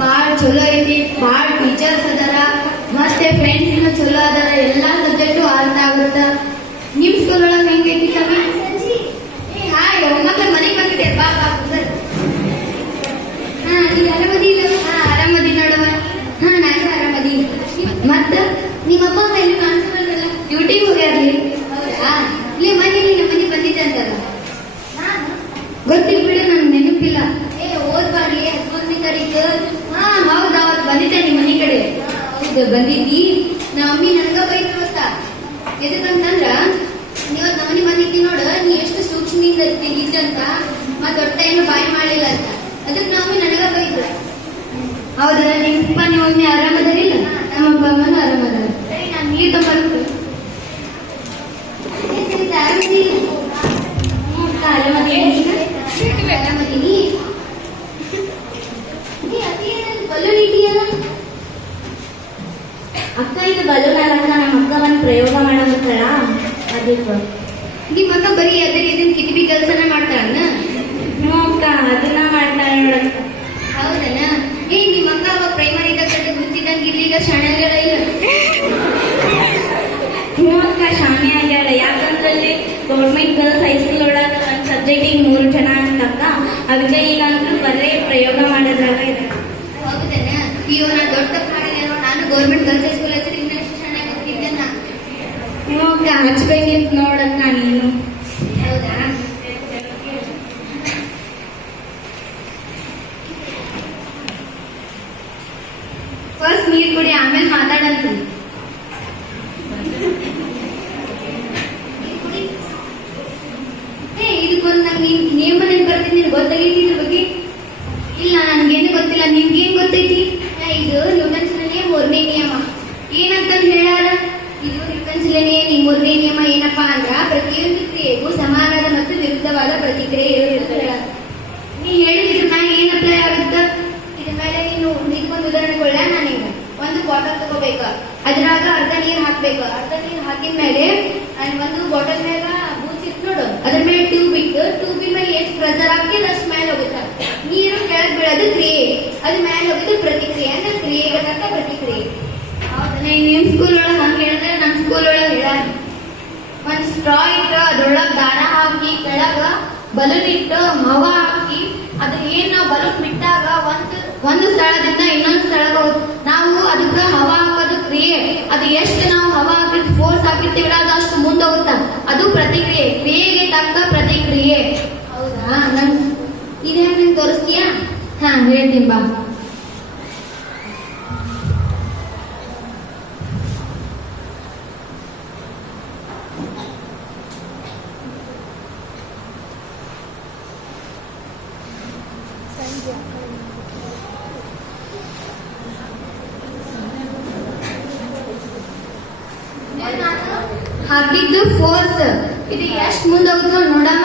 ಭಾಳ ಚಲೋ ಐತಿ. ಭಾಳ ಟೀಚರ್ಸ್ ಅದಾರ, ಮತ್ತೆ ಫ್ರೆಂಡ್ಸ್ ಚಲೋ ಅದಾರ. ಎಲ್ಲಾ ಸಬ್ಜೆಕ್ಟು ಅರ್ಥ ಆಗುತ್ತ. ನಿಮ್ ಸ್ಕೂಲ್ ಒಳಗೆ ಹೆಂಗೈತಿ ಕಮ್ಮಿ? ಹಾಯ್ ಒಮ್ಮಕ್ಕ ಮನೆಗೆ ಬಂದಿದೆ. ಬಾ ಬಾ ಸರ್. ಹಾ ನೀವ್ ಆರಾಮದಿ ಇಲ್ಲ? ಹಾ ಆರಾಮದಿ ನೋಡವ. ಹಾ ನಾನು ಆರಾಮದಿ. ಮತ್ತ ನಿಮ್ಮಪ್ಪ ಎಲ್ಲಿ ಕಾಣಿಸೋದಲ್ಲ? ಡ್ಯೂಟಿಗೆ ಹೋಗ್ಯಾರ್ಲಿ. ಹೌದಾ? ಇಲ್ಲಿ ಮನೆ ನಮ್ಮ ಮನೆಗೆ ಬಂದಿದ್ದೆ ಅಂತಲ್ಲ? ಗೊತ್ತಿಲ್ಲ ಬಿಡು, ನನ್ಗೆ ನೆನಪಿಲ್ಲ. ಓದ್ಬಾರ್ಲಿ 11ನೇ ತಾರೀಕು. ಹಾ ಹೌದಾ, ಅವತ್ತು ಬಂದಿದ್ದೆ ನಿಮ್ಮ ಮನೆ ಕಡೆ. ಹೌದು ಬಂದಿದ್ದಿ. ನಮ್ಮ ಮಮ್ಮಿ ನನಗ ಬೈದ್ರು ಗೊತ್ತಾ? ಎದಕ್ಕಂತಂದ್ರ ನೀವತ್ ನಮ್ಮನೆ ಬಂದಿದ್ದಿ ನೋಡು, ನೀ ಎಷ್ಟು ಸೂಕ್ಷ್ಮದಿಂದ ಇದ್ದಂತ, ಮತ್ತ ಒಟ್ಟ ಏನು ಬಾಯಿ ಮಾಡಿಲ್ಲ ಅಂತ. ಅದಕ್ಕೆ ನಮ್ಮಮ್ಮಿ ನನಗ ಬೈದ್ರು. ಹೌದಾ? ನಿಮ್ಮಪ್ಪ ನಿಮ್ಮ ಮಮ್ಮಿ ಆರಾಮದಾರಿಲ್ಲ? ನಮ್ಮಪ್ಪ ಅಮ್ಮನೂ ಆರಾಮದಾರ. ಸರಿ, ನಾನು ನೀರು ತಗೊಂಡ್ಬರ್ಬೇಕು. ಆರಾಮದೀನಿ. ಬಲೂನ್ ಇದೆಯಲ್ಲ ಅಕ್ಕ, ಇದು ಬಲೂನ್ ಅಲ್ಲ, ನಮ್ಮ ಅಕ್ಕ ಒಂದು ಪ್ರಯೋಗ ಮಾಡಂತಾಳ. ಅದಕ್ಕೆ ನಿಮ್ಮ ಅಕ್ಕ ಬರೀ ಅದ್ರ ಇದನ್ನ ಕಿಟಿಬಿ ಕೆಲಸನ ಮಾಡ್ತಾಳನ್ನ? ಹ್ಞೂ ಅಕ್ಕ, ಅದನ್ನ ಮಾಡ್ತಾಳ ನೋಡಕ್ಕ. ಹೌದನ? ನಿಮ್ಮ ಅಕ್ಕ ಅವಾಗ ಪ್ರೈಮರಿ ಇದ್ದಾಗ ಗುರ್ತಿದ್ದಂಗ ಇರ್ಲಿಗ ಶಾಣೆಗಳ ಇಲ್ಲ? ಹ್ಞೂ ಅಕ್ಕ, ಶಾಣೆ ಆಗ್ಯಾಳ. ಯಾಕಂದ್ರಲ್ಲಿ ಗೌರ್ಮೆಂಟ್ ಗರ್ಲ್ಸ್ ಹೈಸ್ಕೂಲ್ ಒಳಗೆ ಒಂದು ಸಬ್ಜೆಕ್ಟಿಗೆ 3 ಜನ ಅಂತಕ್ಕ. ಅದಕ್ಕೆ ಈಗ ಅಂತೂ ಬರೇ ಪ್ರಯೋಗ ಮಾಡೋದ್ರಾಗ ಇದೆ. ಹೌದನ? ಅಯ್ಯೋ, ನಾನು ದೊಡ್ಡ ತಪ್ಪು ಮಾಡಿದೆ. ನಾನು ಗೌರ್ಮೆಂಟ್ ಗರ್ಲ್ಸ್ ಹೈಸ್ಕೂಲ್ ಹಚ್ಚಿದ್ರೆ ಇನ್ನೂ ಎಷ್ಟು ಚೆನ್ನಾಗಿ ಹೋಗ್ತಿದ್ದೆ ನಾ. ಹ್ಞೂ ಅಕ್ಕ, ಹಚ್ಬೇಕಿತ್ತು ನೋಡಕ್ಕ ನೀನು. ಹೌದಾ? ಫಸ್ಟ್ ನೀರು ಕುಡಿ, ಆಮೇಲೆ ಮಾತಾಡಂತ. ಇದಕ್ಕೊಂದು ನಂಗೆ ನೇಮ್ ನೆನಪು ಬರ್ತೀನಿ. ನಿನ್ಗೆ ಗೊತ್ತಾಗೈತಿ ಇದ್ರ ಬಗ್ಗೆ? ಇಲ್ಲ, ನನ್ಗೇನು ಗೊತ್ತಿಲ್ಲ. ನಿನ್ಗೇನ್ ಗೊತ್ತೈತಿ? ಇದು ನ್ಯೂಟನ್ಸ್ ನೇ 3ನೇ ನಿಯಮ. ಏನಂತಂದು ಹೇಳ್ಯಾರ? ಇದು ನ್ಯೂಟನ್ಸ್ ನೇ 3ನೇ ನಿಯಮ ಏನಪ್ಪಾ ಅಂದ್ರ, ಪ್ರತಿಯೊಂದು ಕ್ರಿಯೆಗೂ ಸಮಾನವಾದ ಮತ್ತು ವಿರುದ್ಧವಾದ ಪ್ರತಿಕ್ರಿಯೆ ಇರುತ್ತೆ. ನೀ ಹೇಳಿದ್ರ ನಾ ಏನ್ ಅಪ್ಲೈ ಆಗುತ್ತ? ಇದ್ರ ಮೇಲೆ ನೀನು ಇದಕ್ಕೊಂದು ಉದಾಹರಣೆ ಕೊಡ್ಲ. ನಾನೀಗ ಒಂದು ಬಾಟಲ್ ತಗೋಬೇಕ, ಅದ್ರಾಗ ಅರ್ಧ ನೀರ್ ಹಾಕ್ಬೇಕು. ಅರ್ಧ ನೀರ್ ಹಾಕಿದ ಮೇಲೆ ಒಂದು ಬಾಟಲ್ ಮ್ಯಾಗ ಬೂಚಿಟ್ ನೋಡು, ಅದ್ರ ಮೇಲೆ ಟ್ಯೂಬ್ ಇಟ್ಟು, ಟ್ಯೂಬಿನ ಮೇಲೆ ಎಷ್ಟು ಪ್ರೆಷರ್ ಹಾಕಿದ್ರೆ ಅಷ್ಟು ಮೇಲೆ ಹೋಗುತ್ತ. ನೀರು ಕೆಳಗ್ ಬೀಳೋದು ಕ್ರಿಯೆ, ಅದು ಮೇಲೆ ಹೋಗೋದು ಪ್ರತಿಕ್ರಿಯೆ. ಅಂದ್ರೆ ಕ್ರಿಯೆಗೆ ತಕ್ಕ ಪ್ರತಿಕ್ರಿಯೆ. ಹೌದಾ? ನಿಮ್ ಸ್ಕೂಲ್ ಒಳಗೆ ಹಂಗ ಹೇಳಿದ್ರೆ ನಮ್ಮ ಸ್ಕೂಲ್ ಒಳಗೆ ಹೇಳ, ಒಂದ್ ಸ್ಟ್ರಾ ಇಟ್ಟು ಅದ್ರೊಳಗ ದಾರ ಹಾಕಿ, ಕೆಳಗ ಬಲೂನ್ ಇಟ್ಟು ಹವಾ ಹಾಕಿ, ಅದು ಏನ್ ನಾವು ಬಲೂನ್ ಬಿಟ್ಟಾಗ ಒಂದು ಸ್ಥಳದಿಂದ ಇನ್ನೊಂದು ಸ್ಥಳಕ್ಕೆ ನಾವು ಅದಕ್ಕೆ ಹವಾ ಹಾಕೋದು ಕ್ರಿಯೆ. ಅದು ಎಷ್ಟು ನಾವು ಹವಾ ಹಾಕಿ ಫೋರ್ಸ್ ಹಾಕಿರ್ತೀವಿ ಅದು ಅಷ್ಟು ಮುಂದೆ ಹೋಗುತ್ತ. ಅದು ಪ್ರತಿಕ್ರಿಯೆ, ಕ್ರಿಯೆಗೆ ತಕ್ಕ ಪ್ರತಿಕ್ರಿಯೆ. ಹೌದಾ? ನನ್ ಇದೇ ನಿಂಗೆ ತೋರಿಸ್ತೀಯಾ? ಹಾ ಹೇಳ್ತೀನಿ ಬಾ. ಹಾಕಿದ್ದು ಫೋರ್ಸ್, ಇದು ಎಷ್ಟು ಮುಂದೆ ಹೋಗುತ್ತೋ ನೋಡಮ್ಮ.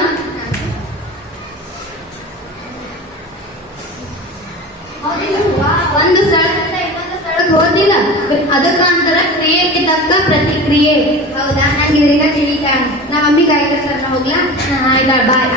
ಒಂದು ಸ್ಥಳದಿಂದ ಇನ್ನೊಂದು ಸ್ಥಳಕ್ಕೆ ಹೋದಿಲ್ಲ, ಅದಕ್ಕ ಅಂತರ ಕ್ರಿಯೆಗೆ ತಕ್ಕ ಪ್ರತಿಕ್ರಿಯೆ. ಹೌದಾ? ನಂಗೆ ಇದರಿಂದ ತಿಳಿತಾ. ನಮ್ಮ ಮಮ್ಮಿ ಕಾಯ್ತಾರೆ ಸರ್, ನಾ ಹೋಗ್ಲಾ? ಆಯ್ತಾ, ಬಾಯ್.